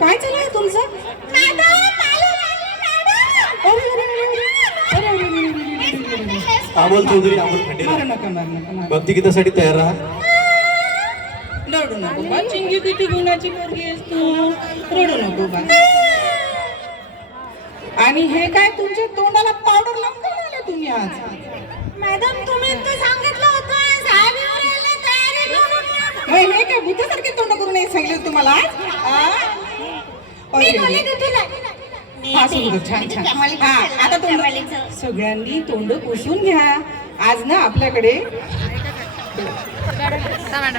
काय चालू आहे तुमचं अमोल चौधरी अमोल खंडेरे नका मारू नका मारू भक्तिगीतासाठी तयार राहा रडू नको बा चिंगी तिथे गुणाची पोरगी आहेस तू रडू नको बा आणि हे काय तुमच्या तोंडाला पावडर लावून का आले तुम्ही आज मॅडम तुम्ही तर सांगितलं होतं साहेब येऊन तयारी करून मग हे काय भूतासारखे तोंड करून नाही सांगितलं तुम्हाला आज सगळ्यांनी तोंड पुसून घ्या आज ना आपल्याकडे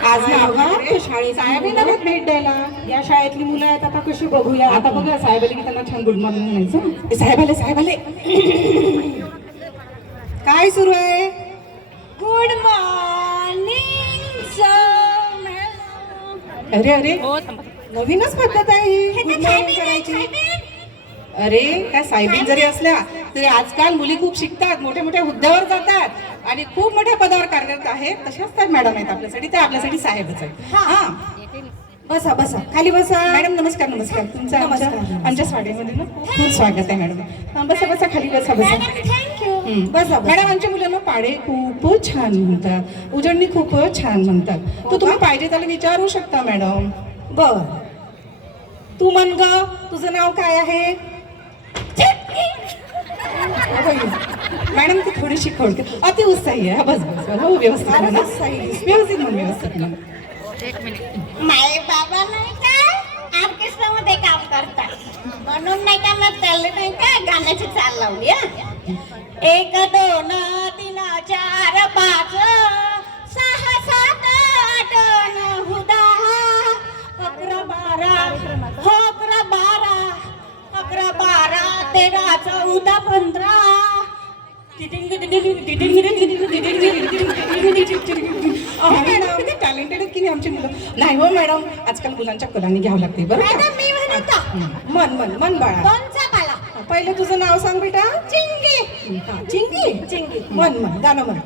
आज ना साहेबांना भेट द्यायला या शाळेतली मुलं आहेत आता कशी बघूया आता बघा आले की त्यांना छान गुड मॉर्निंग म्हणायचं साहेबाले साहेबाले काय सुरू आहे गुड मॉर्निंग अरे अरे हो, नवीनच पद्धत आहे ही करायची अरे काय साहेब जरी असल्या तरी आजकाल मुली खूप शिकतात मोठ्या मोठ्या हुद्द्यावर जातात आणि खूप मोठ्या पदावर कार्यरत आहेत तशाच त्या मॅडम आहेत आपल्यासाठी त्या आपल्यासाठी साहेबच आहेत हा बसा बसा खाली बसा मॅडम नमस्कार नमस्कार तुमचा आमच्या शाळेमध्ये ना खूप स्वागत आहे मॅडम बसा बसा खाली बसा बसा बसा मॅडम आमच्या मुलांना पाडे खूप छान म्हणतात उजळणी खूप छान म्हणतात तर हो तुम्ही पाहिजे त्याला विचारू शकता मॅडम बर तू म्हण ग तुझं नाव काय आहे मॅडम ती थोडीशी शिकवते अति उत्साही आहे बस बस हो व्यवस्थित उत्साही व्यवस्थित म्हणून व्यवस्थित म्हणून माय बाबा नाही का ऑर्केस्ट्रामध्ये काम करता म्हणून नाही का मग चालले नाही का गाण्याची चाल लावली एक दोन तीन चार पाच हो अकरा बारा अकरा बारा तेरा चौदा पंधरा टॅलेंटेड की नाही आमची मुलं नाही हो मॅडम आजकाल मुलांच्या कलांनी घ्यावं लागते बरं मी मन मन मन बाळा पहिलं तुझं नाव सांग बेटा चिंगी चिंगी चिंगी मन मन गाणं म्हण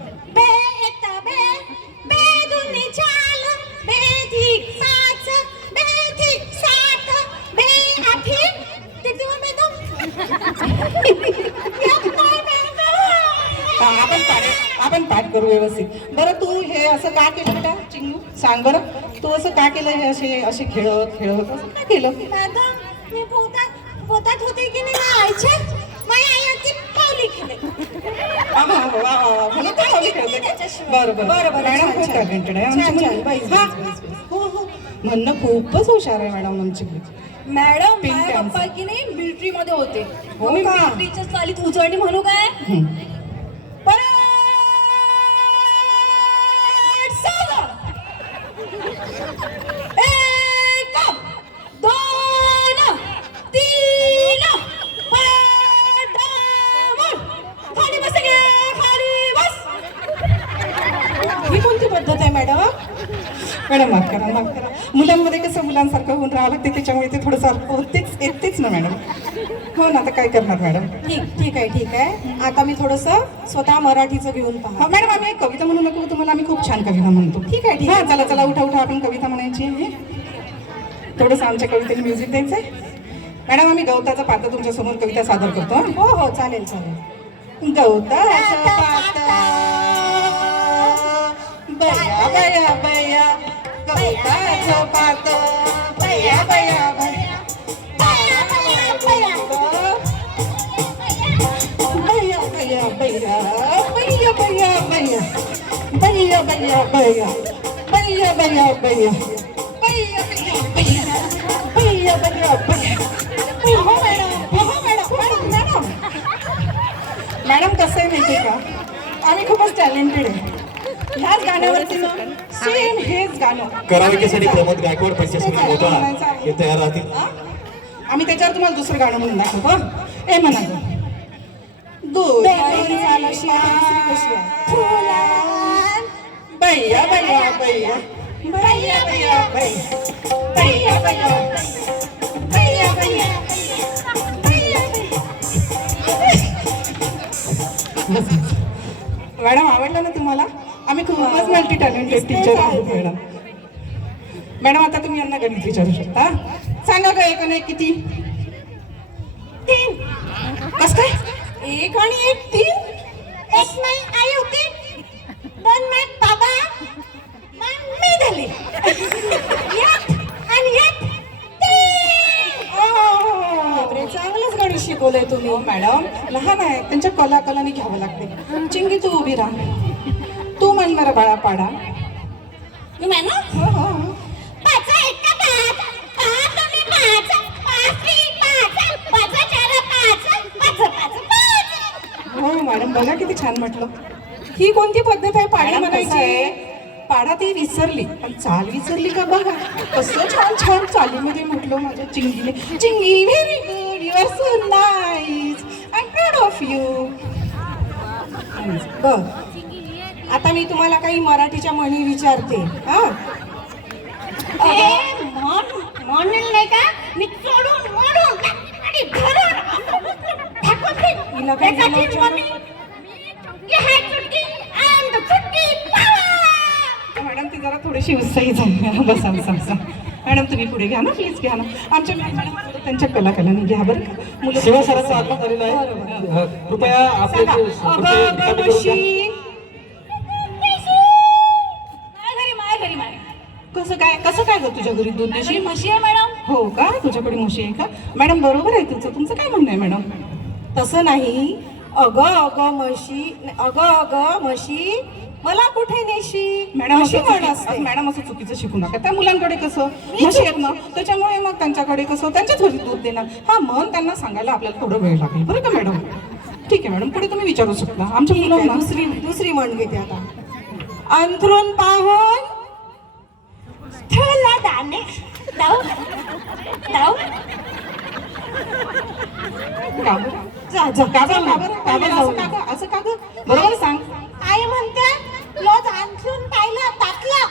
करू व्यवस्थित बरं तू हे असं का केलं बेटा चिंगू सांग बरं तू असं का केलं हे असे असे खेळत खेळत असं का केलं मी होते की नाही म्हणणं खूपच हुशार आहे मॅडम आमची मॅडम पप्पा नाही मिलिटरी मध्ये होते हो म्हणू काय मुलांसारखं होऊन राहिलं लागते त्याच्यामुळे ते थोडंसं होतेच येतेच ना मॅडम हो ना आता काय करणार मॅडम ठीक ठीक आहे ठीक आहे आता मी थोडस स्वतः मराठीचं घेऊन पाहू हो, मॅडम आम्ही एक कविता म्हणू नको तुम्हाला आम्ही खूप छान कविता म्हणतो ठीक आहे ठीक आहे चला चला उठा उठा आपण कविता म्हणायची आहे थोडंसं आमच्या कवितेला म्युझिक द्यायचं आहे मॅडम आम्ही गवताचं पात्र तुमच्यासमोर कविता सादर करतो हो हो चालेल चालेल गवताचं बया बया बया भैया भैया भैया भैया भैया भैया भैया भैया भैया भैया भैया भैया भैया भैया मॅडम मॅडम कसं आहे माहिती का आम्ही खूपच टॅलेंटेड आहे ह्याच गाण्यावरती करावकीसाठी प्रमोद गायकवाड पैसे समिती मोठा हे तयार राहतील आम्ही त्याच्यावर तुम्हाला दुसरं गाणं म्हणून दाखवतो ए म्हणा दूध भैया भैया भैया भैया भैया मॅडम आवडलं ना तुम्हाला आम्ही खूपच मल्टी टॅलेंटेड टीचर आहोत मॅडम मॅडम आता तुम्ही यांना गणित विचारू शकता सांगा का एक आणि एक किती कस काय एक आणि एक तीन एक नाही आई होती दोन नाही बाबा मम्मी झाली आणि एक चांगलंच गणित शिकवलंय तुम्ही मॅडम हो, लहान आहे त्यांच्या कला कलाने घ्यावं लागते चिंगी तू उभी राहा पण बरं बाळा पाडा हो हो हो मॅडम बघा किती छान म्हटलं ही कोणती पद्धत आहे पाडा म्हणायची पाडा ती विसरली पण चाल विसरली का बघा कसं छान छान चालीमध्ये म्हटलं माझ्या चिंगीने Chingi very good you are so nice I proud of you बघ आता मी तुम्हाला काही मराठीच्या म्हणी विचारते हा मॅडम ती जरा थोडीशी उत्साही झाली बसा बसा बसा मॅडम तुम्ही पुढे घ्या ना प्लीज घ्या ना आमच्या मॅडम त्यांच्या कलाकलांनी घ्या बरं का मुलं शिवसराचा आगमन झालेलं आहे कृपया आपले तुझ्या घरी दूध देशील म्हशी आहे मॅडम हो का तुझ्याकडे म्हशी आहे का मॅडम बरोबर आहे तुझं तुमचं काय म्हणणं आहे मॅडम तसं नाही अग अग म्हशी अगं अग म्हशी मला कुठे नेशी मॅडम मॅडम असं चुकीचं शिकू नका त्या मुलांकडे कसं म्हशी आहेत ना त्याच्यामुळे मग त्यांच्याकडे कसं त्यांच्या घरी दूध देणार हा मन त्यांना सांगायला आपल्याला थोडं वेळ लागेल बरं का मॅडम ठीक आहे मॅडम पुढे तुम्ही विचारू शकता आमच्या मुलांना दुसरी दुसरी म्हण घेते आता अंथरून पाहून चला दाणे जाऊ जाऊ असं का ग बरोबर सांग आई म्हणते रोज आणखून पाहिलं टाकलं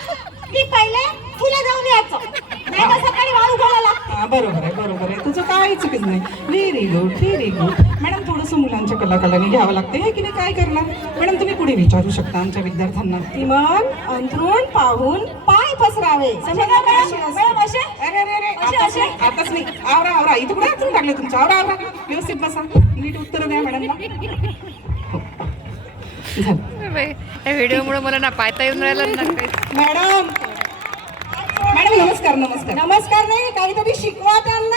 की पहिले फुलं जाऊन यायचं नाही सकाळी वाळू घालायला लागतं बरोबर आहे बरोबर काही चुकीच नाही very good very good madam थोडंसं मुलांच्या कलाकलाने घ्यावं लागते हे की नाही काय करणार मॅडम तुम्ही पुढे विचारू शकता आमच्या विद्यार्थ्यांना किमान अंथरूण पाहून पाय पसरावे अरे अरे अरे आताच नाही आवरा आवरा इथं कुठे अंथरून टाकलं तुमचं आवरा आवरा व्यवस्थित बसा नीट उत्तर द्या मॅडमला व्हिडिओमुळे मला ना पायता येऊन राहिला मॅडम मॅडम नमस्कार नमस्कार नमस्कार नाही काहीतरी शिकवा त्यांना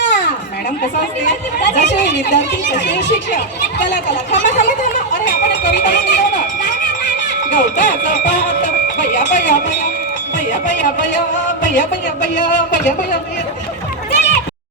कसं असते जसे विद्यार्थी तसे शिक्षक चला चला थांबा थांबा थांबा अरे आपण कविता म्हणतो ना गवता चपा भैया भैया भैया भैया भैया भैया भैया भैया भैया भैया भैया